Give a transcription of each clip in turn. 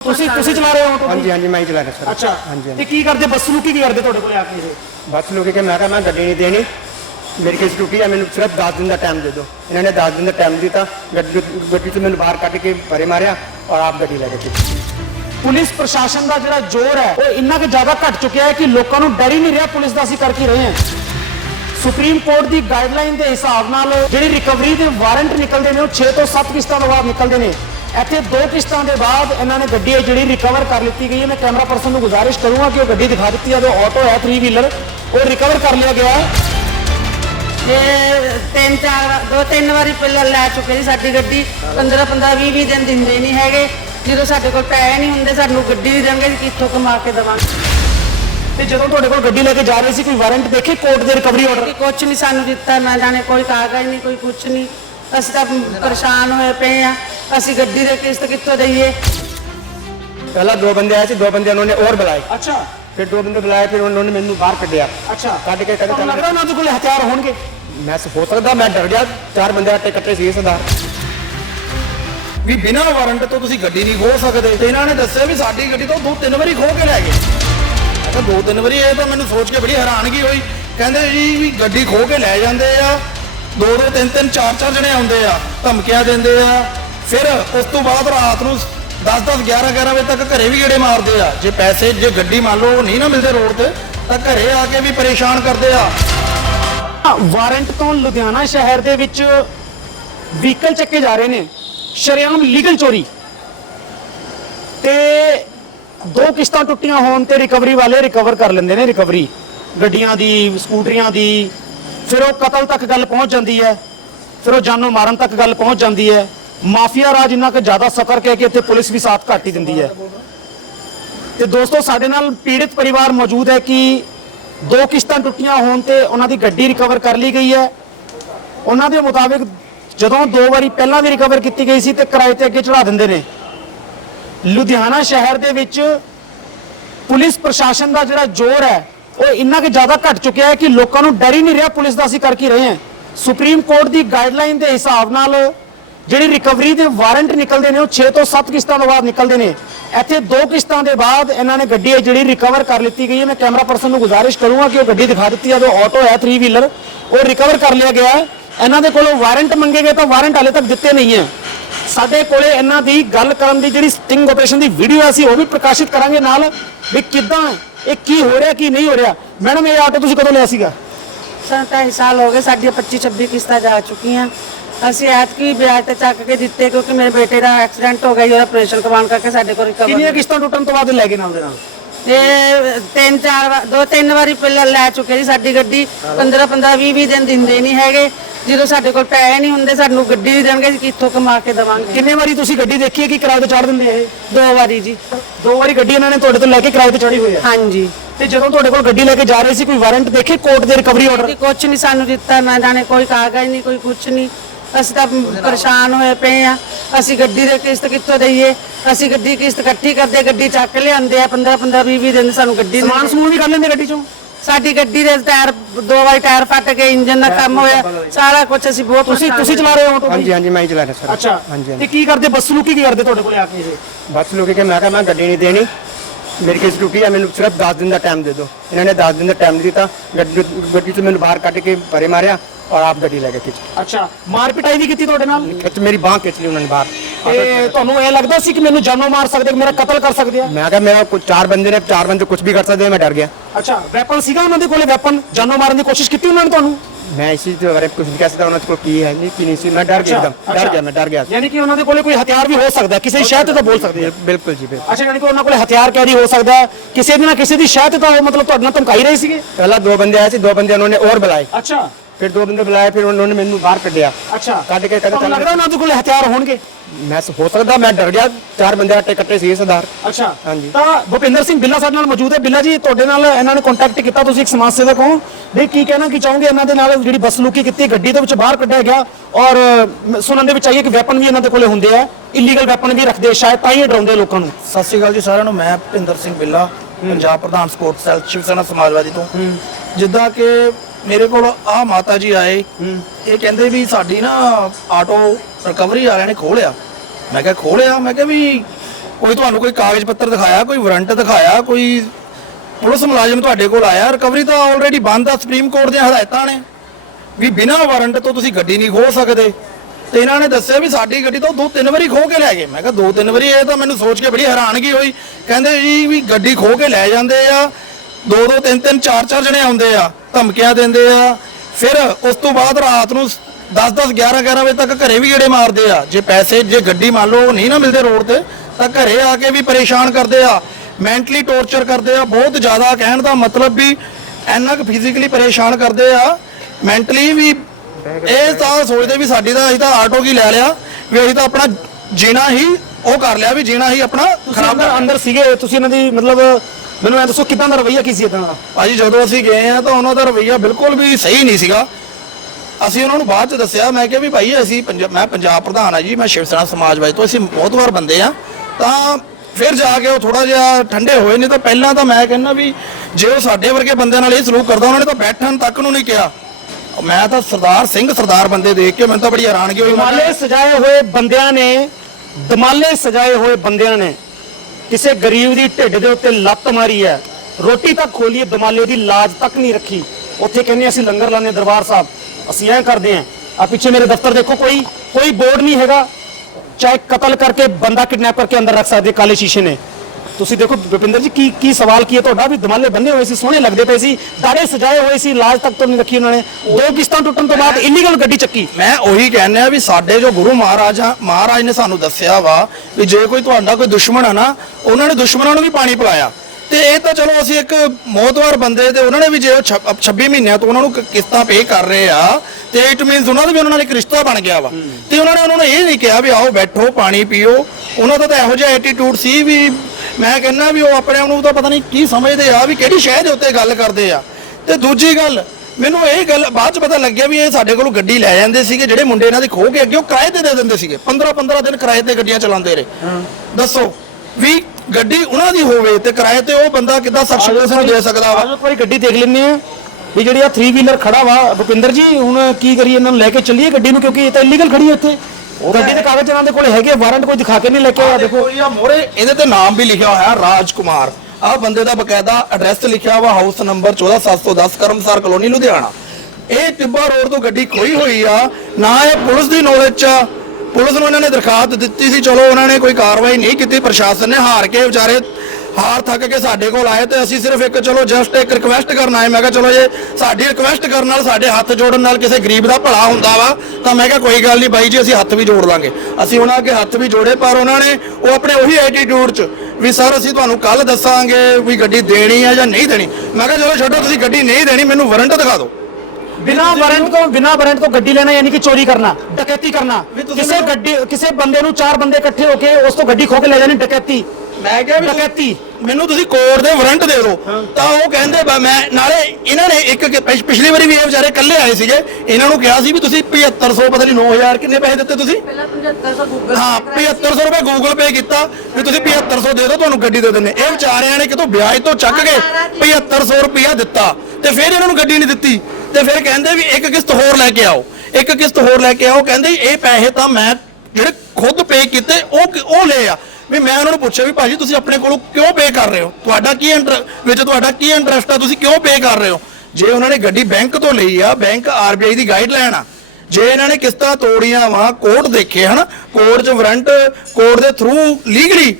ਤੁਸੀਂ ਤੁਸੀਂ ਚਲਾ ਰਹੇ ਹੋ ਆਟੋ ਹਾਂਜੀ ਹਾਂਜੀ ਮੈਂ ਹੀ ਚਲਾ ਰਿਹਾ ਸਰ। ਅੱਛਾ ਹਾਂਜੀ ਤੇ ਹਾਂਜੀ ਕੀ ਕਰਦੇ? ਬੱਸ ਨੂੰ ਕੀ ਕਰਦੇ ਤੁਹਾਡੇ ਕੋਲੇ ਆ ਕੇ ਇਹ? ਬੱਸ ਲੋਕੇ ਕਿ ਮੈਂ ਕਿਹਾ ਮੈਂ ਗੱਡੀ ਨਹੀਂ ਦੇਣੀ। ਮੇਰੀ ਕਿਸ ਟੁੱਟੀ ਹੈ ਮੈਨੂੰ ਸਿਰਫ 10 ਦਿਨ ਦਾ ਟਾਈਮ ਦੇ ਦਿਓ। ਇਹਨਾਂ ਨੇ 10 ਦਿਨ ਦਾ ਟਾਈਮ ਦਿੱਤਾ। ਗੱਡੀ ਗੱਡੀ ਤੋਂ ਮੈਨੂੰ ਬਾਹਰ ਕੱਢ ਕੇ ਪਰੇ ਮਾਰਿਆ ਔਰ ਆਪ ਗੱਡੀ ਲੈ ਗਏ ਸੀ ਪੁਲਿਸ ਪ੍ਰਸ਼ਾਸਨ ਦਾ ਜਿਹੜਾ ਜ਼ੋਰ ਹੈ ਉਹ ਇੰਨਾ ਕਿ ਜ਼ਿਆਦਾ ਘਟ ਚੁੱਕਿਆ ਹੈ ਕਿ ਲੋਕਾਂ ਨੂੰ ਡਰ ਹੀ ਨਹੀਂ ਰਿਹਾ ਪੁਲਿਸ ਦਾ ਅਸੀਂ ਕਰ ਕੀ ਰਹੇ ਹਾਂ। ਸੁਪਰੀਮ ਕੋਰਟ ਦੀ ਗਾਈਡਲਾਈਨ ਦੇ ਹਿਸਾਬ ਨਾਲ ਜਿਹੜੀ ਰਿਕਵਰੀ ਦੇ ਵਾਰੰਟ ਨਿਕਲਦੇ ਨੇ ਉਹ 6 ਤੋਂ 7 ਕਿਸ਼ਤਾਂ ਤੋਂ ਬਾਅਦ ਨਿਕਲਦੇ ਨੇ। ਇੱਥੇ ਦੋ ਕਿਸ਼ਤਾਂ ਦੇ ਬਾਅਦ ਇਹਨਾਂ ਨੇ ਗੱਡੀ ਹੈ ਜਿਹੜੀ ਰਿਕਵਰ ਕਰ ਲਿੱਤੀ ਗਈ ਹੈ। ਮੈਂ ਕੈਮਰਾ ਪਰਸਨ ਨੂੰ ਗੁਜ਼ਾਰਿਸ਼ ਕਰੂੰਗਾ ਕਿ ਉਹ ਗੱਡੀ ਦਿਖਾ ਦਿੱਤੀ ਜਾਵੇ। ਆਟੋ ਹੈ 3 ਵੀਲਰ ਉਹ ਰਿਕਵਰ ਕਰ ਲਿਆ ਗਿਆ ਹੈ। ਇਹ ਤਿੰਨ ਚਾਰ ਦੋ ਤਿੰਨ ਵਾਰੀ ਪਹਿਲਾਂ ਲੈ ਚੁੱਕੇ ਜੀ ਸਾਡੀ ਗੱਡੀ। 15 15 20 20 ਦਿਨ ਦਿੰਦੇ ਨਹੀਂ ਹੈਗੇ। ਜਦੋਂ ਸਾਡੇ ਕੋਲ ਪੈਸੇ ਨਹੀਂ ਹੁੰਦੇ ਸਾਨੂੰ ਗੱਡੀ ਨਹੀਂ ਦੇਣਗੇ ਜੀ ਕਿੱਥੋਂ ਕਮਾ ਕੇ ਦੇਵਾਂਗੇ? ਤੇ ਜਦੋਂ ਤੁਹਾਡੇ ਕੋਲ ਗੱਡੀ ਲੈ ਕੇ ਜਾ ਰਹੇ ਸੀ ਕੋਈ ਵਾਰੰਟ ਦੇਖੇ? ਕੋਰਟ ਦੇ ਰਿਕਵਰੀ ਆਰਡਰ ਕਿ ਕੁਛ ਨਹੀਂ ਸਾਨੂੰ ਦਿੱਤਾ ਨਾ ਜਾਣੇ ਕੋਈ ਕਾਗਜ਼ ਨਹੀਂ ਕੋਈ ਕੁਛ ਨਹੀਂ। ਅਸੀਂ ਤਾਂ ਪਰੇਸ਼ਾਨ ਹੋਏ ਪਏ ਆ ਅਸੀਂ ਗੱਡੀ ਦੇ ਕਿਸ਼ਤ ਕਿੱਥੋਂ ਦਈਏ? ਪਹਿਲਾਂ ਦੋ ਬੰਦੇ ਆਏ ਸੀ ਦੋ ਬੰਦੇ ਉਹਨਾਂ ਨੇ ਹੋਰ ਬੁਲਾਏ। ਅੱਛਾ। ਫਿਰ ਦੋ ਬੰਦੇ ਬੁਲਾਏ ਫਿਰ ਉਹਨਾਂ ਨੇ ਮੈਨੂੰ ਬਾਹਰ ਕੱਢਿਆ। ਅੱਛਾ। ਕੱਢ ਕੇ ਕਹਿੰਦੇ ਤੁਹਾਨੂੰ ਲੱਗਦਾ ਉਹਨਾਂ ਦੇ ਕੋਲ ਹਥਿਆਰ ਹੋਣਗੇ? ਮੈਂ ਹੋ ਸਕਦਾ ਮੈਂ ਡਰ ਗਿਆ ਚਾਰ ਬੰਦੇ ਆਟੇ ਕੱਟੇ ਸੀ ਸਰਦਾਰ ਵੀ ਬਿਨਾਂ ਵਾਰੰਟ ਤੋਂ ਤੁਸੀਂ ਗੱਡੀ ਨਹੀਂ ਖੋਹ ਸਕਦੇ। ਤੇ ਇਹਨਾਂ ਨੇ ਦੱਸਿਆ ਵੀ ਸਾਡੀ ਗੱਡੀ ਤੋਂ ਦੋ ਤਿੰਨ ਵਾਰੀ ਖੋਹ ਕੇ ਲੈ ਗਏ। ਮੈਂ ਕਿਹਾ ਦੋ ਤਿੰਨ ਵਾਰੀ ਇਹ ਤਾਂ ਮੈਨੂੰ ਸੋਚ ਕੇ ਬੜੀ ਹੈਰਾਨਗੀ ਹੋਈ। ਕਹਿੰਦੇ ਜੀ ਵੀ ਗੱਡੀ ਖੋਹ ਕੇ ਲੈ ਜਾਂਦੇ ਆ। ਦੋ ਦੋ ਤਿੰਨ ਤਿੰਨ ਚਾਰ ਚਾਰ ਜਣੇ ਆਉਂਦੇ ਆ, ਧਮਕੀਆਂ ਦਿੰਦੇ ਆ। ਫਿਰ ਉਸ ਤੋਂ ਬਾਅਦ ਰਾਤ ਨੂੰ 10 10 11 11 ਵਜੇ ਤੱਕ ਘਰੇ ਵੀ ਗੇੜੇ ਮਾਰਦੇ ਆ। ਜੇ ਪੈਸੇ, ਜੇ ਗੱਡੀ ਮੰਨ ਲਓ ਨਹੀਂ ਨਾ ਮਿਲਦੇ ਰੋਡ ਤੇ, ਤਾਂ ਘਰੇ ਆ ਕੇ ਵੀ ਪਰੇਸ਼ਾਨ ਕਰਦੇ ਆ। ਵਾਰੰਟ ਤੋਂ ਲੁਧਿਆਣਾ ਸ਼ਹਿਰ ਦੇ ਵਿੱਚ ਵਹੀਕਲ ਚੱਕੇ ਜਾ ਰਹੇ ਨੇ। ਸ਼ਰੇਆਮ ਲੀਗਲ ਚੋਰੀ। ਤੇ ਦੋ ਕਿਸ਼ਤਾਂ ਟੁੱਟੀਆਂ ਹੋਣ ਤੇ ਰਿਕਵਰੀ ਵਾਲੇ ਰਿਕਵਰ ਕਰ ਲੈਂਦੇ ਨੇ ਰਿਕਵਰੀ ਗੱਡੀਆਂ ਦੀ, ਸਕੂਟਰੀਆਂ ਦੀ ਫਿਰ ਉਹ ਕਤਲ ਤੱਕ ਗੱਲ ਪਹੁੰਚ ਜਾਂਦੀ ਹੈ, ਫਿਰ ਉਹ ਜਾਨੋਂ ਮਾਰਨ ਤੱਕ ਗੱਲ ਪਹੁੰਚ ਜਾਂਦੀ ਹੈ। ਮਾਫੀਆ ਰਾਜ ਇੰਨਾ ਕੁ ਜ਼ਿਆਦਾ ਸਤਰਕ ਹੈ ਕਿ ਇੱਥੇ ਪੁਲਿਸ ਵੀ ਸਾਥ ਘੱਟ ਹੀ ਦਿੰਦੀ ਹੈ। ਤੇ ਦੋਸਤੋ, ਸਾਡੇ ਨਾਲ ਪੀੜਿਤ ਪਰਿਵਾਰ ਮੌਜੂਦ ਹੈ ਕਿ ਦੋ ਕਿਸ਼ਤਾਂ ਟੁੱਟੀਆਂ ਹੋਣ ਤੇ ਉਹਨਾਂ ਦੀ ਗੱਡੀ ਰਿਕਵਰ ਕਰ ਲਈ ਗਈ ਹੈ। ਉਹਨਾਂ ਦੇ ਮੁਤਾਬਿਕ ਜਦੋਂ ਦੋ ਵਾਰੀ ਪਹਿਲਾਂ ਵੀ ਰਿਕਵਰ ਕੀਤੀ ਗਈ ਸੀ ਤੇ ਕਿਰਾਏ ਤੇ ਅੱਗੇ ਚੜਾ ਦਿੰਦੇ ਨੇ। ਲੁਧਿਆਣਾ ਸ਼ਹਿਰ ਦੇ ਵਿੱਚ ਪੁਲਿਸ ਪ੍ਰਸ਼ਾਸਨ ਦਾ ਜਿਹੜਾ ਜ਼ੋਰ ਹੈ ਉਹ ਇੰਨਾ ਕਿ ਜ਼ਿਆਦਾ ਘਟ ਚੁੱਕਿਆ ਹੈ ਕਿ ਲੋਕਾਂ ਨੂੰ ਡਰ ਹੀ ਨਹੀਂ ਰਿਹਾ ਪੁਲਿਸ ਦਾ ਅਸੀਂ ਕਰ ਕੀ ਰਹੇ ਹਾਂ। ਸੁਪਰੀਮ ਕੋਰਟ ਦੀ ਗਾਈਡਲਾਈਨ ਦੇ ਹਿਸਾਬ ਨਾਲ ਜਿਹੜੀ ਰਿਕਵਰੀ ਦੇ ਵਾਰੰਟ ਨਿਕਲਦੇ ਨੇ, ਉਹ 6 ਤੋਂ 7 ਕਿਸ਼ਤਾਂ ਤੋਂ ਬਾਅਦ ਨਿਕਲਦੇ ਨੇ। ਇੱਥੇ ਦੋ ਕਿਸ਼ਤਾਂ ਦੇ ਬਾਅਦ ਇਹਨਾਂ ਨੇ ਗੱਡੀ ਹੈ ਜਿਹੜੀ ਰਿਕਵਰ ਕਰ ਲਿੱਤੀ ਗਈ ਹੈ। ਮੈਂ ਕੈਮਰਾ ਪਰਸਨ ਨੂੰ ਗੁਜ਼ਾਰਿਸ਼ ਕਰੂੰਗਾ ਕਿ ਉਹ ਗੱਡੀ ਦਿਖਾ ਦਿੱਤੀ ਹੈ ਜੋ ਆਟੋ ਹੈ 3 ਵੀਲਰ ਉਹ ਰਿਕਵਰ ਕਰ ਲਿਆ ਗਿਆ ਹੈ। ਇਹਨਾਂ ਦੇ ਕੋਲੋਂ ਵਾਰੰਟ ਮੰਗੇ ਗਏ ਤਾਂ ਵਾਰੰਟ ਹਾਲੇ ਤੱਕ ਦਿੱਤੇ ਨਹੀਂ ਹੈ। ਸਾਡੇ ਕੋਲੇ ਇਹਨਾਂ ਦੀ ਗੱਲ ਕਰਨ ਦੀ ਜਿਹੜੀ ਸਟਿੰਗ ਆਪਰੇਸ਼ਨ ਦੀ ਵੀਡੀਓ ਅਸੀਂ ਉਹ ਵੀ ਪ੍ਰਕਾਸ਼ਿਤ ਕਰਾਂਗੇ ਨਾਲ ਵੀ ਕਿੱਦਾਂ ਇਹ ਕੀ ਹੋ ਰਿਹਾ ਕੀ ਨਹੀਂ ਹੋ ਰਿਹਾ? ਮੈਡਮ ਇਹ ਆਟੋ ਤੁਸੀਂ ਕਦੋਂ ਲਿਆ ਸੀਗਾ? ਸਾਨੂੰ ਢਾਈ ਸਾਲ ਹੋ ਗਏ ਸਾਡੀਆਂ 25 26 ਕਿਸ਼ਤਾਂ ਜਾ ਚੁੱਕੀਆਂ। ਅਸੀਂ ਐਤਕੀ ਵਿਆਜ ਤੇ ਚੱਕ ਕੇ ਦਿੱਤੇ ਕਿਉਂਕਿ ਮੇਰੇ ਬੇਟੇ ਦਾ ਐਕਸੀਡੈਂਟ ਹੋ ਗਿਆ ਜੀ ਉਹਦਾ ਆਪਰੇਸ਼ਨ ਕਰਵਾਉਣ ਕਰਕੇ ਸਾਡੇ ਕੋਲ ਕਿੰਨੀਆਂ ਰਿਕਵਰ ਕਿਸ਼ਤਾਂ ਟੁੱਟਣ ਤੋਂ ਬਾਅਦ ਲੈ ਗਏ ਨਾਲ ਦੇ ਨਾਲ? ਇਹ ਤਿੰਨ ਚਾਰ ਵਾ- ਦੋ ਤਿੰਨ ਵਾਰੀ ਪਹਿਲਾਂ ਲੈ ਚੁੱਕੇ ਜੀ ਸਾਡੀ ਗੱਡੀ। 15 15 20 20 ਦਿਨ ਦਿੰਦੇ ਨਹੀਂ ਹੈਗੇ। ਜਦੋਂ ਸਾਡੇ ਕੋਲ ਪੈਸੇ ਨਹੀਂ ਹੁੰਦੇ ਸਾਨੂੰ ਗੱਡੀ ਨਹੀਂ ਦੇਣਗੇ ਜੀ ਕਿੱਥੋਂ ਕਮਾ ਕੇ ਦੇਵਾਂਗੇ? ਕਿੰਨੇ ਵਾਰੀ ਤੁਸੀਂ ਗੱਡੀ ਦੇਖੀ ਹੈ ਕਿ ਕਿਰਾਏ ਤੇ ਚੜ ਦਿੰਦੇ ਇਹ? ਦੋ ਵਾਰੀ ਜੀ। ਦੋ ਵਾਰੀ ਗੱਡੀ ਇਹਨਾਂ ਨੇ ਤੁਹਾਡੇ ਤੋਂ ਲੈ ਕੇ ਕਿਰਾਏ ਤੇ ਚੜੀ ਹੋਈ ਹੈ? ਹਾਂਜੀ। ਤੇ ਜਦੋਂ ਤੁਹਾਡੇ ਕੋਲ ਗੱਡੀ ਲੈ ਕੇ ਜਾ ਰਹੇ ਸੀ ਕੋਈ ਵਾਰੰਟ ਦੇਖੇ ਕੋਰਟ ਦੇ ਰਿਕਵਰੀ ਆਰਡਰ ਕਿ ਕੁਛ ਨਹੀਂ ਸਾਨੂੰ ਦਿੱਤਾ ਨਾ ਜਾਣੇ ਕੋਈ ਕਾਗਜ਼ ਨਹੀਂ ਕੋਈ ਕੁਛ ਨਹੀਂ। ਅਸੀਂ ਤਾਂ ਪਰੇਸ਼ਾਨ ਹੋਏ ਪਏ ਆ ਅਸੀਂ ਗੱਡੀ ਦੇ ਕਿਸ਼ਤ ਕਿੱਥੋਂ ਦਈਏ? ਅਸੀਂ ਗੱਡੀ ਕਿਸ਼ਤ ਇਕੱਠੀ ਕਰਦੇ ਗੱਡੀ ਚੱਕ ਲਿਆਂਦੇ ਆ 15 15 20 20 ਦਿਨ ਸਾਨੂੰ ਗੱਡੀ ਸਮਾਨ ਸਮੂਨ ਵੀ ਕਰ ਲੈਂਦੇ ਗੱਡੀ ਚੋਂ? ਸਾਡੀ ਗੱਡੀ ਦੇ ਟਾਇਰ ਦੋ ਵਾਰੀ ਟਾਇਰ ਫਟ ਗਏ ਇੰਜਨ ਦਾ ਕੰਮ ਹੋਇਆ ਸਾਰਾ ਕੁਝ ਅਸੀਂ ਬਹੁਤ ਤੁਸੀਂ ਤੁਸੀਂ ਚਲਾ ਰਹੇ ਹੋ ਆਟੋ ਹਾਂਜੀ ਹਾਂਜੀ ਮੈਂ ਹੀ ਚਲਾ ਰਿਹਾ ਸਰ। ਅੱਛਾ ਹਾਂਜੀ ਤੇ ਕੀ ਕਰਦੇ? ਬੱਸ ਨੂੰ ਕੀ ਕਰਦੇ ਤੁਹਾਡੇ ਕੋਲੇ ਆ ਕੇ ਇਹ? ਬੱਸ ਲੋਕੇ ਕਿ ਮੈਂ ਕਿਹਾ ਮੈਂ ਗੱਡੀ ਨਹੀਂ ਦੇਣੀ। ਮੇਰੀ ਕਿਸ ਟੁੱਟੀ ਹੈ ਮੈਨੂੰ ਸਿਰਫ 10 ਦਿਨ ਦਾ ਟਾਈਮ ਦੇ ਦਿਓ। ਇਹਨਾਂ ਨੇ 10 ਦਿਨ ਦਾ ਟਾਈਮ ਦਿੱਤਾ ਗੱਡੀ ਗੱਡੀ ਤੋਂ ਮੈਨੂੰ ਬਾਹਰ ਕੱਢ ਕੇ ਪਰੇ ਮਾਰਿਆ ਔਰ ਆਪ ਗੱਡੀ ਲੈ ਗਏ ਖਿੱਚ ਅੱਛਾ ਮਾਰ ਪਿਟਾਈ ਵੀ ਕੀਤੀ ਤੁਹਾਡੇ ਨਾਲ? ਖਿੱਚ ਮੇਰੀ ਬਾਹ ਖਿੱਚ ਲਈ ਉਹਨਾਂ ਨੇ ਬਾਹਰ। ਤੇ ਤੁਹਾਨੂੰ ਇਹ ਲੱਗਦਾ ਸੀ ਕਿ ਮੈਨੂੰ ਜਾਨੋਂ ਮਾਰ ਸਕਦੇ ਮੇਰਾ ਕਤਲ ਕਰ ਸਕਦੇ ਆ? ਮੈਂ ਕਿਹਾ ਮੇਰਾ ਕੁਝ ਚਾਰ ਬੰਦੇ ਨੇ ਚਾਰ ਬੰਦੇ ਕੁਝ ਵੀ ਕਰ ਸਕਦੇ ਆ, ਮੈਂ ਡਰ ਗਿਆ। ਅੱਛਾ ਵੈਪਨ ਸੀਗਾ ਉਹਨਾਂ ਦੇ ਕੋਲੇ ਵੈਪਨ ਜਾਨੋਂ ਮਾਰਨ ਦੀ ਕੋਸ਼ਿਸ਼ ਕੀਤੀ ਉਹਨਾਂ ਨੇ ਤੁਹਾਨੂੰ? ਮੈਂ ਇसी ਦੇ ਬਾਰੇ ਕੁਝ ਨਹੀਂ ਕਹਿ ਸਕਦਾ ਉਹਨਾਂ ਕੋਲ ਕੀ ਹੈ ਨਹੀਂ ਕੀ ਨਹੀਂ ਸੀ। ਮੈਂ ਡਰ ਗਿਆ ਇੱਕਦਮ ਡਰ ਗਿਆ ਮੈਂ ਡਰ ਗਿਆ। ਯਾਨੀ ਕਿ ਉਹਨਾਂ ਦੇ ਕੋਲੇ ਕੋਈ ਹਥਿਆਰ ਵੀ ਹੋ ਸਕਦਾ ਹੈ, ਕਿਸੇ ਦੀ ਸ਼ਾਇਦ ਤਾਂ ਬੋਲ ਸਕਦੇ ਆ। ਬਿਲਕੁਲ ਜੀ ਬਿਲਕੁਲ। ਅੱਛਾ ਯਾਨੀ ਕਿ ਉਹਨਾਂ ਕੋਲੇ ਹਥਿਆਰ ਕੈਰੀ ਹੋ ਸਕਦਾ ਹੈ, ਕਿਸੇ ਦੀ ਨਾ ਕਿਸੇ ਦੀ ਸ਼ਾਇਦ ਤਾਂ ਉਹ ਮਤਲਬ ਤੁਹਾਡੇ ਨਾਲ ਧਮਕਾਈ ਰਹੇ ਸੀਗੇ? ਪਹਿਲਾਂ ਦੋ ਬੰਦੇ ਆਏ ਸੀ ਦੋ ਬੰਦੇ ਉਹਨਾਂ ਨੇ ਹੋਰ ਬੁਲਾਏ ਅੱਛਾ। ਫਿਰ ਦੋ ਬੰਦੇ ਬੁਲਾਏ ਫਿਰ ਉਹਨਾਂ ਨੇ ਮੈਨੂੰ ਬਾਹਰ ਕੱਢਿਆ। ਅੱਛਾ। ਕੱਢ ਕੇ ਕਹਿੰਦੇ ਤੁਹਾਨੂੰ ਲੱਗਦਾ ਉਹਨਾਂ ਦੇ ਕੋਲੇ ਹਥਿਆਰ ਹੋਣਗੇ? ਮੈਂ ਹੋ ਸਕਦਾ ਮੈਂ ਡਰ ਗਿਆ ਚਾਰ ਬੰਦੇ ਆਟੇ ਕੱਟੇ ਸੀ ਸਰਦਾਰ। ਅੱਛਾ। ਹਾਂਜੀ। ਤਾਂ ਭੁਪਿੰਦਰ ਸਿੰਘ ਬਿੱਲਾ ਸਾਡੇ ਨਾਲ ਮੌਜੂਦ ਹੈ। ਬਿੱਲਾ ਜੀ ਤੁਹਾਡੇ ਨਾਲ ਇਹਨਾਂ ਨੇ ਕੰਟੈਕਟ ਕੀਤਾ ਤੁਸੀਂ ਇੱਕ ਸਮਾਜ ਸੇਵਕ ਹੋ। ਵੀ ਕੀ ਕਹਿਣਾ ਕੀ ਚਾਹੋਗੇ ਇਹਨਾਂ ਦੇ ਨਾਲ? ਜਿਹੜੀ ਬੱਸ ਲੁਕੀ ਕੀਤੀ ਗੱਡੀ ਦੇ ਵਿੱਚ ਬਾਹਰ ਕੱਢਿਆ ਗਿਆ। ਔਰ ਸੁਣਨ ਦੇ ਵਿੱਚ ਆਈਏ ਕਿ ਵੈਪਨ ਵੀ ਇਹਨਾਂ ਦੇ ਕੋਲੇ ਹੁੰਦੇ ਆ। ਇਲੀਗਲ ਵੈਪਨ ਵੀ ਰੱਖਦੇ ਸ਼ਾਇਦ ਤਾਂ ਹੀ ਇਹ ਡਰਾਉਂਦੇ ਲੋਕਾਂ ਨੂੰ। ਸਤਿ ਸ਼੍ਰੀ ਅਕਾਲ ਜੀ ਸਾਰਿਆਂ ਨੂੰ। ਮੈਂ ਭਿੰਦਰ ਸਿੰਘ ਬਿੱਲਾ ਪੰਜਾਬ ਪ੍ਰਧਾਨ ਸਪੋਰਟਸ ਸੈਲ ਸ਼ਿਵ ਸੈਨਾ ਸਮਾਜਵਾਦੀ ਤੋਂ। ਜਿੱਦਾਂ ਕਿ ਮੇਰੇ ਕੋਲ ਆ ਮਾਤਾ ਜੀ ਆਏ। ਇਹ ਕਹਿੰਦੇ ਵੀ ਸਾਡੀ ਨਾ ਆਟੋ ਰਿਕਵਰੀ ਵਾਲਿਆਂ ਨੇ ਖੋਲਿਆ ਮੈਂ ਕਿਹਾ ਖੋਲਿਆ ਮੈਂ ਕਿਹਾ ਵੀ ਕੋਈ ਤੁਹਾਨੂੰ ਕੋਈ ਕਾਗਜ਼ ਪੱਤਰ ਦਿਖਾਇਆ ਕੋਈ ਵਾਰੰਟ ਦਿਖਾਇਆ ਕੋਈ ਪੁਲਿਸ ਮੁਲਾਜ਼ਮ ਤੁਹਾਡੇ ਕੋਲ ਆਇਆ? ਰਿਕਵਰੀ ਤਾਂ ਆਲਰੇਡੀ ਬੰਦ ਆ ਸੁਪਰੀਮ ਕੋਰਟ ਦੀਆਂ ਹਦਾਇਤਾਂ ਨੇ। ਵੀ ਬਿਨਾਂ ਵਾਰੰਟ ਤੋਂ ਤੁਸੀਂ ਗੱਡੀ ਨਹੀਂ ਖੋਹ ਸਕਦੇ। ਤੇ ਇਹਨਾਂ ਨੇ ਦੱਸਿਆ ਵੀ ਸਾਡੀ ਗੱਡੀ ਤੋਂ ਦੋ ਤਿੰਨ ਵਾਰੀ ਖੋਹ ਕੇ ਲੈ ਗਏ। ਮੈਂ ਕਿਹਾ ਦੋ ਤਿੰਨ ਵਾਰੀ ਇਹ ਤਾਂ ਮੈਨੂੰ ਸੋਚ ਕੇ ਬੜੀ ਹੈਰਾਨਗੀ ਹੋਈ। ਕਹਿੰਦੇ ਜੀ ਵੀ ਗੱਡੀ ਖੋਹ ਕੇ ਲੈ ਜਾਂਦੇ ਆ। ਦੋ ਦੋ ਤਿੰਨ ਤਿੰਨ ਚਾਰ ਚਾਰ ਜਣੇ ਆਉਂਦੇ ਆ। ਧਮਕੀਆਂ ਦਿੰਦੇ ਆ। ਫਿਰ ਉਸ ਤੋਂ ਬਾਅਦ ਰਾਤ ਨੂੰ 10 10 11 11 ਵਜੇ ਤੱਕ ਘਰੇ ਵੀ ਗੇੜੇ ਮਾਰਦੇ ਆ। ਜੇ ਪੈਸੇ ਜੇ ਗੱਡੀ ਮੰਨ ਲਓ ਨਹੀਂ ਨਾ ਮਿਲਦੇ ਰੋਡ ਤੇ ਤਾਂ ਘਰੇ ਆ ਕੇ ਵੀ ਪਰੇਸ਼ਾਨ ਕਰਦੇ ਆ। ਮੈਂਟਲੀ ਟੌਰਚਰ ਕਰਦੇ ਆ। ਬਹੁਤ ਜ਼ਿਆਦਾ ਕਹਿਣ ਦਾ ਮਤਲਬ ਵੀ ਇੰਨਾ ਕੁ ਫਿਜ਼ੀਕਲੀ ਪਰੇਸ਼ਾਨ ਕਰਦੇ ਆ। ਮੈਂਟਲੀ ਵੀ ਇਹ ਤਾਂ ਸੋਚਦੇ ਵੀ ਸਾਡੀ ਤਾਂ ਅਸੀਂ ਤਾਂ ਆਟੋ ਕੀ ਲੈ ਲਿਆ। ਵੀ ਅਸੀਂ ਤਾਂ ਆਪਣਾ ਜੀਣਾ ਹੀ ਉਹ ਕਰ ਲਿਆ ਵੀ ਜੀਣਾ ਹੀ ਆਪਣਾ ਖਰਾਬ ਅੰਦਰ ਸੀਗੇ ਤੁਸੀਂ ਇਹਨਾਂ ਦੀ ਮਤਲਬ ਮੈਨੂੰ ਐ ਦੱਸੋ ਕਿਦਾਂ ਦਾ ਰਵਈਆ ਕੀ ਸੀ ਇਦਾਂ ਦਾ? ਭਾਜੀ ਜਦੋਂ ਅਸੀਂ ਗਏ ਆ ਤਾਂ ਉਹਨਾਂ ਦਾ ਰਵਈਆ ਬਿਲਕੁਲ ਵੀ ਸਹੀ ਨਹੀਂ ਸੀਗਾ। ਅਸੀਂ ਉਹਨਾਂ ਨੂੰ ਬਾਅਦ ਚ ਦੱਸਿਆ ਮੈਂ ਕਿਹਾ ਵੀ ਭਾਈ ਅਸੀਂ ਪੰਜਾਬ ਮੈਂ ਪੰਜਾਬ ਪ੍ਰਧਾਨ ਆ ਜੀ ਮੈਂ ਸ਼ਿਵ ਸੈਨਾ ਸਮਾਜਵਾਦੀ ਤੋਂ ਅਸੀਂ ਬਹੁਤ ਵਾਰ ਬੰਦੇ ਆ ਤਾਂ ਫਿਰ ਜਾ ਕੇ ਉਹ ਥੋੜਾ ਜਿਹਾ ਠੰਡੇ ਹੋਏ ਨਹੀਂ ਤਾਂ ਪਹਿਲਾਂ ਤਾਂ ਮੈਂ ਕਹਿੰਦਾ ਵੀ ਜੇ ਉਹ ਸਾਡੇ ਵਰਗੇ ਬੰਦਿਆਂ ਨਾਲ ਇਹ ਸਲੂਕ ਕਰਦਾ ਉਹਨਾਂ ਨੇ ਤਾਂ ਬੈਠਣ ਤੱਕ ਨੂੰ ਨਹੀਂ ਕਿਹਾ। ਮੈਂ ਤਾਂ ਸਰਦਾਰ ਸਿੰਘ ਸਰਦਾਰ ਬੰਦੇ ਦੇਖ ਕੇ ਮੈਨੂੰ ਤਾਂ ਬੜੀ ਹੈਰਾਨਗੀ ਹੋਈ। ਦਮਾਲੇ ਸਜਾਏ ਹੋਏ ਬੰਦਿਆਂ ਨੇ ਦਮਾਲੇ ਸਜਾਏ ਹੋਏ ਬੰਦਿਆਂ ਨੇ ਕਿਸੇ ਗਰੀਬ ਦੀ ਢਿੱਡ ਦੇ ਉੱਤੇ ਲੱਤ ਮਾਰੀ ਹੈ। ਰੋਟੀ ਤੱਕ ਖੋਲੀਏ, ਦਮਾਲੇ ਦੀ ਲਾਜ ਤੱਕ ਨਹੀਂ ਰੱਖੀ। ਉੱਥੇ ਕਹਿੰਦੇ ਅਸੀਂ ਲੰਗਰ ਲਾਣੇ ਦਰਬਾਰ ਸਾਹਿਬ। ਅਸੀਂ ਐਂ ਕਰਦੇ ਆਂ ਆ ਪਿੱਛੇ ਮੇਰੇ ਦਫ਼ਤਰ ਦੇਖੋ, ਕੋਈ ਕੋਈ ਬੋਰਡ ਨਹੀਂ ਹੈਗਾ। ਚਾਹੇ ਕਤਲ ਕਰਕੇ ਬੰਦਾ ਕਿਡਨੈਪ ਕਰਕੇ ਅੰਦਰ ਰੱਖ ਸਕਦੇ ਕਾਲੇ ਸ਼ੀਸ਼ੇ ਨੇ। ਤੁਸੀਂ ਦੇਖੋ ਵਿਪਿੰਦਰ ਜੀ ਕੀ ਕੀ ਸਵਾਲ ਕੀ ਹੈ? ਤੁਹਾਡਾ ਵੀ ਦਮਾਲੇ ਬੰਦੇ ਹੋਏ ਸੀ ਸੋਹਣੇ ਲੱਗਦੇ ਪਏ ਸੀ ਦਾੜੇ ਸਜਾਏ ਹੋਏ ਸੀ ਲਾਜ ਤੱਕ ਤੋਂ ਨਹੀਂ ਰੱਖੀ ਉਹਨਾਂ ਨੇ। ਦੋ ਕਿਸ਼ਤਾਂ ਟੁੱਟਣ ਤੋਂ ਬਾਅਦ ਇਲੀਗਲ ਗੱਡੀ ਚੱਕੀ। ਮੈਂ ਉਹੀ ਕਹਿੰਦਾ ਵੀ ਸਾਡੇ ਜੋ ਗੁਰੂ ਮਹਾਰਾਜ ਆ ਮਹਾਰਾਜ ਨੇ ਸਾਨੂੰ ਦੱਸਿਆ ਵਾ ਵੀ ਜੇ ਕੋਈ ਤੁਹਾਡਾ ਕੋਈ ਦੁਸ਼ਮਣ ਆ ਨਾ ਉਹਨਾਂ ਨੇ ਦੁਸ਼ਮਣਾਂ ਨੂੰ ਵੀ ਪਾਣੀ ਪਿਲਾਇਆ। ਤੇ ਇਹ ਤਾਂ ਚਲੋ ਅਸੀਂ ਇੱਕ ਮੋਤਵਾਰ ਬੰਦੇ ਤੇ ਉਹਨਾਂ ਨੇ ਵੀ ਜੇ ਉਹ ਛ- 26 ਮਹੀਨਿਆਂ ਤੋਂ ਉਹਨਾਂ ਨੂੰ ਕ- ਕਿਸ਼ਤਾਂ ਪੇ ਕਰ ਰਹੇ ਆ ਤੇ ਇਟ ਮੀਨਸ ਉਹਨਾਂ ਦਾ ਵੀ ਉਹਨਾਂ ਨਾਲ ਇੱਕ ਰਿਸ਼ਤਾ ਬਣ ਗਿਆ ਵਾ। ਤੇ ਉਹਨਾਂ ਨੇ ਉਹਨਾਂ ਨੂੰ ਇਹ ਨਹੀਂ ਕਿਹਾ ਵੀ ਆਓ ਬੈਠੋ ਪਾਣੀ ਪੀਓ। ਉਹਨਾਂ ਦਾ ਤਾਂ ਇਹੋ ਜਿਹਾ ਐਟੀਟਿਊਡ ਸੀ ਵੀ ਮੈਂ ਕਹਿੰਦਾ ਵੀ ਉਹ ਆਪਣੇ ਆਪ ਨੂੰ ਤਾਂ ਪਤਾ ਨਹੀਂ ਕੀ ਸਮਝਦੇ ਆ ਵੀ ਕਿਹੜੀ ਸ਼ਹਿਰ ਦੇ ਉੱਤੇ ਗੱਲ ਕਰਦੇ ਆ। ਤੇ ਦੂਜੀ ਗੱਲ ਮੈਨੂੰ ਇਹ ਗੱਲ ਬਾਅਦ ਚ ਪਤਾ ਲੱਗਿਆ ਵੀ ਇਹ ਸਾਡੇ ਕੋਲੋਂ ਗੱਡੀ ਲੈ ਜਾਂਦੇ ਸੀਗੇ ਜਿਹੜੇ ਮੁੰਡੇ ਇਹਨਾਂ ਦੇ ਖੋਹ ਕੇ ਅੱਗੇ ਉਹ ਕਿਰਾਏ ਤੇ ਦੇ ਦਿੰਦੇ ਸੀਗੇ। 15 15 ਦਿਨ ਕਿਰਾਏ ਤੇ ਗੱਡੀਆਂ ਚਲਾਉਂਦੇ ਰਹੇ। ਦੱਸੋ ਵੀ ਗੱਡੀ ਉਹਨਾਂ ਦੀ ਹੋਵੇ ਤੇ ਕਿਰਾਏ ਤੇ ਉਹ ਬੰਦਾ ਕਿੱਦਾਂ ਸਬਸਿਡੀ ਨੂੰ ਦੇ ਸਕਦਾ ਵਾ? ਇੱਕ ਵਾਰੀ ਗੱਡੀ ਦੇਖ ਲੈਂਦੇ ਆ ਵੀ ਜਿਹੜੀ ਆ 3 ਵੀਲਰ ਖੜਾ ਵਾ ਭੁਪਿੰਦਰ ਜੀ ਹੁਣ ਕੀ ਕਰੀਏ ਇਹਨਾਂ ਨੂੰ ਲੈ ਕੇ ਚੱਲੀਏ ਗੱਡੀ ਨੂੰ ਕਿਉਂਕਿ ਇਹ ਤਾਂ ਇਲੀਗਲ ਖੜੀ ਹੈ ਇੱਥੇ ਗੱਡੀ ਦੇ ਕਾਗਜ਼ ਇਹਨਾਂ ਦੇ ਕੋਲੇ ਹੈਗੇ ਵਾਰੰਟ ਕੋਈ ਦਿਖਾ ਕੇ ਨਹੀਂ ਲੈ ਕੇ ਆਇਆ ਦੇਖੋ। ਇਹ ਮੋਰੇ ਇਹਦੇ ਤੇ ਨਾਮ ਵੀ ਲਿਖਿਆ ਹੋਇਆ ਰਾਜ ਕੁਮਾਰ ਆਹ ਬੰਦੇ ਦਾ ਬਕਾਇਦਾ ਐਡਰੈਸ ਲਿਖਿਆ ਹੋਇਆ house number 14710 Karamsar colony Ludhiana. ਇਹ ਟਿੱਬਾ ਰੋਡ ਤੋਂ ਗੱਡੀ ਖੋਈ ਹੋਈ ਆ ਨਾ ਇਹ ਪੁਲਿਸ ਦੀ ਨੌਲੇਜ ਚ ਆ। ਪੁਲਿਸ ਨੂੰ ਇਹਨਾਂ ਨੇ ਦਰਖਾਸਤ ਦਿੱਤੀ ਸੀ ਚਲੋ ਉਹਨਾਂ ਨੇ ਕੋਈ ਕਾਰਵਾਈ ਨਹੀਂ ਕੀਤੀ ਪ੍ਰਸ਼ਾਸਨ ਨੇ ਹਾਰ ਕੇ ਵਿਚਾਰੇ ਹਾਰ ਥੱਕ ਕੇ ਸਾਡੇ ਕੋਲ ਆਏ ਤੇ ਅਸੀਂ ਸਿਰਫ ਇੱਕ ਚਲੋ ਜਸਟ ਇੱਕ ਰਿਕਵੈਸਟ ਕਰਨ ਆਏ। ਮੈਂ ਕਿਹਾ ਚਲੋ ਜੇ ਸਾਡੀ ਰਿਕਵੈਸਟ ਕਰਨ ਨਾਲ ਸਾਡੇ ਹੱਥ ਜੋੜਨ ਨਾਲ ਕਿਸੇ ਗਰੀਬ ਦਾ ਭਲਾ ਹੁੰਦਾ ਵਾ ਤਾਂ ਮੈਂ ਕਿਹਾ ਕੋਈ ਗੱਲ ਨਹੀਂ ਬਾਈ ਜੀ ਅਸੀਂ ਹੱਥ ਵੀ ਜੋੜ ਲਾਂਗੇ। ਅਸੀਂ ਉਹਨਾਂ ਅੱਗੇ ਹੱਥ ਵੀ ਜੋੜੇ ਪਰ ਉਹਨਾਂ ਨੇ ਉਹ ਆਪਣੇ ਉਹੀ ਐਟੀਟਿਊਡ 'ਚ ਵੀ ਸਰ ਅਸੀਂ ਤੁਹਾਨੂੰ ਕੱਲ ਦੱਸਾਂਗੇ ਵੀ ਗੱਡੀ ਦੇਣੀ ਆ ਜਾਂ ਨਹੀਂ ਦੇਣੀ। ਮੈਂ ਕਿਹਾ ਚਲੋ ਛੱਡੋ ਤੁਸੀਂ ਗੱਡੀ ਨਹੀਂ ਦੇਣੀ ਮੈਨੂੰ ਵਾਰੰਟ ਦਿਖਾ ਦਿਓ। ਬਿਨਾ ਵਾਰੰਟ ਤੋਂ ਬਿਨਾ ਵਾਰੰਟ ਤੋਂ ਗੱਡੀ ਲੈਣਾ ਯਾਨੀ ਕਿ ਚੋਰੀ ਕਰਨਾ ਡਕੈਤੀ ਕਰਨਾ। ਕਿਸੇ ਗੱਡੀ ਕਿਸੇ ਬੰਦੇ ਨੂੰ ਚਾਰ ਬੰਦੇ ਇਕੱਠੇ ਹੋ ਕੇ ਉਸ ਤੋਂ ਗੱਡੀ ਖੋ ਕੇ ਲੈ ਜਾਣੀ ਡਕੈਤੀ। ਮੈਂ ਕਿਹਾ ਵੀ ਡਕੈਤੀ ਮੈਨੂੰ ਤੁਸੀਂ ਕੋਰਟ ਦੇ ਵਾਰੰਟ ਦੇ ਦਿਓ। ਤਾਂ ਉਹ ਕਹਿੰਦੇ ਬਾ ਮੈਂ ਨਾਲੇ ਇਹਨਾਂ ਨੇ ਇੱਕ ਪਿਛ- ਪਿਛਲੀ ਵਾਰੀ ਵੀ ਇਹ ਵਿਚਾਰੇ ਇਕੱਲੇ ਆਏ ਸੀਗੇ। ਇਹਨਾਂ ਨੂੰ ਕਿਹਾ ਸੀ ਵੀ ਤੁਸੀਂ 7500 ਪਤਾ ਨਹੀਂ 9000 ਕਿੰਨੇ ਪੈਸੇ ਦਿੱਤੇ ਤੁਸੀਂ? ਪਹਿਲਾਂ 7500 ਗੂਗਲ ਹਾਂ 7500 ਰੁਪਏ ਗੂਗਲ ਪੇ ਕੀਤਾ। ਵੀ ਤੁਸੀਂ 7500 ਦੇ ਦਿਓ ਤੁਹਾਨੂੰ ਗੱਡੀ ਦੇ ਦਿੰਨੇ। ਇਹ ਵਿਚਾਰਿਆਂ ਨੇ ਕਿਤੋਂ ਵਿਆਜ ਤੋਂ ਚੱਕ ਕੇ 7500 ਰੁਪਇਆ ਦਿੱਤਾ। ਤੇ ਫਿਰ ਇਹਨਾਂ ਨੂੰ ਗੱਡੀ ਨਹੀਂ ਦਿੱਤੀ। ਤੇ ਫਿਰ ਕਹਿੰਦੇ ਵੀ ਇੱਕ ਕਿਸ਼ਤ ਹੋਰ ਲੈ ਕੇ ਆਓ। ਇੱਕ ਕਿਸ਼ਤ ਹੋਰ ਲੈ ਕੇ ਆਓ। ਕਹਿੰਦੇ ਇਹ ਪੈਸੇ ਤਾਂ ਮੈਂ ਜਿਹੜੇ ਖੁਦ ਪੇ ਕੀਤੇ ਉਹ ਉਹ ਲਏ ਆ। ਵੀ ਮੈਂ ਉਹਨਾਂ ਨੂੰ ਪੁੱਛਿਆ ਵੀ ਭਾਜੀ ਤੁਸੀਂ ਆਪਣੇ ਕੋਲੋਂ ਕਿਉਂ ਪੇ ਕਰ ਰਹੇ ਹੋ? ਤੁਹਾਡਾ ਕੀ ਇੰਟਰ ਵਿੱਚ ਤੁਹਾਡਾ ਕੀ ਇੰਟਰਸਟ ਆ? ਤੁਸੀਂ ਕਿਉਂ ਪੇ ਕਰ ਰਹੇ ਹੋ? ਜੇ ਉਹਨਾਂ ਨੇ ਗੱਡੀ ਬੈਂਕ ਤੋਂ ਲਈ ਆ, ਬੈਂਕ ਆਰਬੀਆਈ ਦੀ ਗਾਈਡਲਾਈਨ ਆ, ਜੇ ਇਹਨਾਂ ਨੇ ਕਿਸ਼ਤਾਂ ਤੋੜੀਆਂ ਵਾ, ਕੋਰਟ ਦੇਖੇ, ਹਨ? ਕੋਰਟ 'ਚ ਵਾਰੰਟ ਕੋਰਟ ਦੇ ਥਰੂ ਲੀਗਲੀ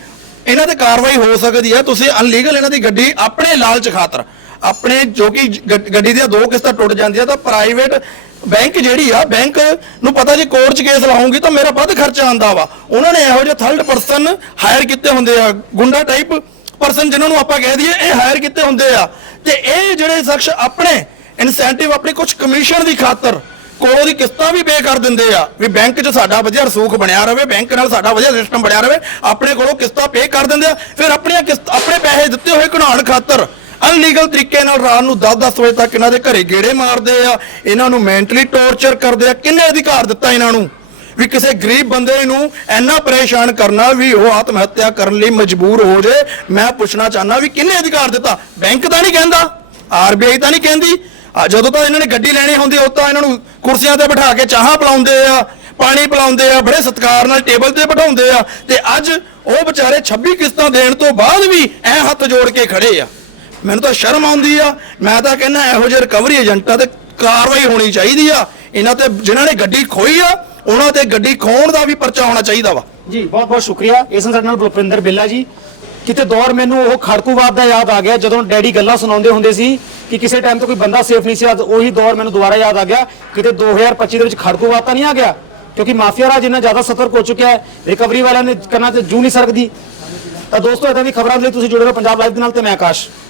ਇਹਨਾਂ ਤੇ ਕਾਰਵਾਈ ਹੋ ਸਕਦੀ ਹੈ ਤੁਸੀਂ ਅਨਲੀਗਲ ਇਹਨਾਂ ਦੀ ਗੱਡੀ ਆਪਣੇ ਲਾਲਚ ਖਾਤਰ ਆਪਣੇ ਜੋ ਕਿ ਗੱਡੀ ਦੀਆਂ ਦੋ ਕਿਸ਼ਤਾਂ ਟੁੱਟ ਜਾਂਦੀਆਂ ਤਾਂ ਪ੍ਰਾਈਵੇਟ ਬੈਂਕ ਜਿਹੜੀ ਆ ਬੈਂਕ ਨੂੰ ਪਤਾ ਜੇ ਕੋਰਟ 'ਚ ਕੇਸ ਲਾਉਂਗੀ ਤਾਂ ਮੇਰਾ ਵੱਧ ਖਰਚਾ ਆਂਦਾ ਵਾ। ਉਹਨਾਂ ਨੇ ਇਹੋ ਜਿਹੇ ਥਰਡ ਪਰਸਨ ਹਾਇਰ ਕੀਤੇ ਹੁੰਦੇ ਆ, ਗੁੰਡਾ ਟਾਈਪ ਪਰਸਨ ਜਿਨ੍ਹਾਂ ਨੂੰ ਆਪਾਂ ਕਹਿ ਦਈਏ ਇਹ ਹਾਇਰ ਕੀਤੇ ਹੁੰਦੇ ਆ। ਤੇ ਇਹ ਜਿਹੜੇ ਸ਼ਖਸ ਆਪਣੇ ਇਨਸੈਂਟਿਵ ਆਪਣੀ ਕੁਝ ਕਮਿਸ਼ਨ ਦੀ ਖਾਤਰ ਕੋਲੋਂ ਦੀ ਕਿਸ਼ਤਾਂ ਵੀ ਪੇ ਕਰ ਦਿੰਦੇ ਆ ਵੀ ਬੈਂਕ 'ਚ ਸਾਡਾ ਵਧੀਆ ਰਸੂਖ ਬਣਿਆ ਰਵੇ ਬੈਂਕ ਨਾਲ ਸਾਡਾ ਵਧੀਆ ਸਿਸਟਮ ਬਣਿਆ ਰਵੇ, ਆਪਣੇ ਕੋਲੋਂ ਕਿਸ਼ਤਾਂ ਪੇ ਕਰ ਦਿੰਦੇ ਆ। ਫਿਰ ਆਪਣੀਆਂ ਕਿਸ਼ਤ ਆਪਣੇ ਪੈਸੇ ਦਿੱਤੇ ਹੋਏ ਘਣਾਉਣ ਖਾਤਰ ਅਨਲੀਗਲ ਤਰੀਕੇ ਨਾਲ ਰਾਤ ਨੂੰ 10-10 ਵਜੇ ਤੱਕ ਇਹਨਾਂ ਦੇ ਘਰੇ ਗੇੜੇ ਮਾਰਦੇ ਆ, ਇਹਨਾਂ ਨੂੰ ਮੈਂਟਲੀ ਟੌਰਚਰ ਕਰਦੇ ਆ। ਕਿੰਨੇ ਅਧਿਕਾਰ ਦਿੱਤਾ ਇਹਨਾਂ ਨੂੰ? ਵੀ ਕਿਸੇ ਗਰੀਬ ਬੰਦੇ ਨੂੰ ਇੰਨਾ ਪਰੇਸ਼ਾਨ ਕਰਨਾ ਵੀ ਉਹ ਆਤਮ ਹੱਤਿਆ ਕਰਨ ਲਈ ਮਜਬੂਰ ਹੋ ਜੇ। ਮੈਂ ਪੁੱਛਣਾ ਚਾਹਨਾ ਵੀ ਕਿੰਨੇ ਅਧਿਕਾਰ ਦਿੱਤਾ? ਬੈਂਕ ਤਾਂ ਨਹੀਂ ਕਹਿੰਦਾ ਆਰਬੀਆਈ ਤਾਂ ਨਹੀਂ ਕਹਿੰਦੀ। ਜਦੋਂ ਤਾਂ ਇਹਨਾਂ ਨੇ ਗੱਡੀ ਲੈਣੀ ਹੁੰਦੀ ਉਹ ਤਾਂ ਇਹਨਾਂ ਨੂੰ ਕੁਰਸੀਆਂ ਤੇ ਬਿਠਾ ਕੇ ਚਾਹਾਂ ਪਿਲਾਉਂਦੇ ਆ, ਪਾਣੀ ਪਿਲਾਉਂਦੇ ਆ, ਬੜੇ ਸਤਿਕਾਰ ਨਾਲ ਟੇਬਲ ਤੇ ਬਿਠਾਉਂਦੇ ਆ। ਤੇ ਅੱਜ ਉਹ ਵਿਚਾਰੇ 26 ਕਿਸ਼ਤਾਂ ਦੇਣ ਤੋਂ ਬਾਅਦ ਵੀ ਐ ਹੱਥ ਜੋੜ ਕੇ ਖੜੇ ਆ। ਮੈਨੂੰ ਤਾਂ ਸ਼ਰਮ ਆਉਂਦੀ ਆ। ਮੈਂ ਤਾਂ ਕਹਿੰਦਾ ਇਹੋ ਜਿਹੇ ਰਿਕਵਰੀ ਏਜੰਟਾਂ ਤੇ ਕਾਰਵਾਈ ਹੋਣੀ ਚਾਹੀਦੀ ਆ। ਇਹਨਾਂ ਤੇ ਜਿਨ੍ਹਾਂ ਨੇ ਗੱਡੀ ਖੋਈ ਆ, ਉਹਨਾਂ ਤੇ ਗੱਡੀ ਖੋਣ ਦਾ ਵੀ ਪਰਚਾ ਹੋਣਾ ਚਾਹੀਦਾ ਵਾ। ਜੀ, ਬਹੁਤ ਬਹੁਤ ਸ਼ੁਕਰੀਆ। ਇਸ ਨੂੰ ਸਾਡੇ ਨਾਲ ਭੁਪਿੰਦਰ ਬਿੱਲਾ ਜੀ, ਕਿਤੇ ਦੌਰ ਮੈਨੂੰ ਉਹ ਖੜਕੂਵਾਦ ਦਾ ਯਾਦ ਆ ਗਿਆ, ਜਦੋਂ ਡੈਡੀ ਗੱਲਾਂ ਸੁਣਾਉਂਦੇ ਹੁੰਦੇ ਸੀ ਕਿ ਕਿਸੇ ਟਾਈਮ ਤੇ ਕੋਈ ਬੰਦਾ ਸੇਫ ਨਹੀਂ ਸੀ, ਅੱਜ ਉਹੀ ਦੌਰ ਮੈਨੂੰ ਦੁਬਾਰਾ ਯਾਦ ਆ ਗਿਆ। ਕਿਤੇ 2025 ਦੇ ਵਿੱਚ ਖੜਕੂਵਾਦ ਤਾਂ ਨਹੀਂ ਆ ਗਿਆ? ਕਿਉਂਕਿ ਮਾਫੀਆ ਰਾਜ ਇੰਨਾ ਜ਼ਿਆਦਾ ਸਤਰਕ ਹੋ ਚੁੱਕਿਆ ਹੈ ਰਿਕਵਰੀ ਵਾਲਿਆਂ ਨੇ ਕਰਨਾ ਤੇ ਜੂ ਨਹੀਂ ਸਕਦੀ ਤਾਂ ਦੋਸਤੋ, ਇਦਾਂ ਦੀ ਖਬਰਾਂ ਦੇ ਲਈ ਤੁਸੀਂ ਜੁੜੇ ਰਹੋ ਪੰਜਾਬ ਲਾਈਵ ਦੇ ਨਾਲ ਤੇ ਮੈਂ ਆਕਾਸ਼।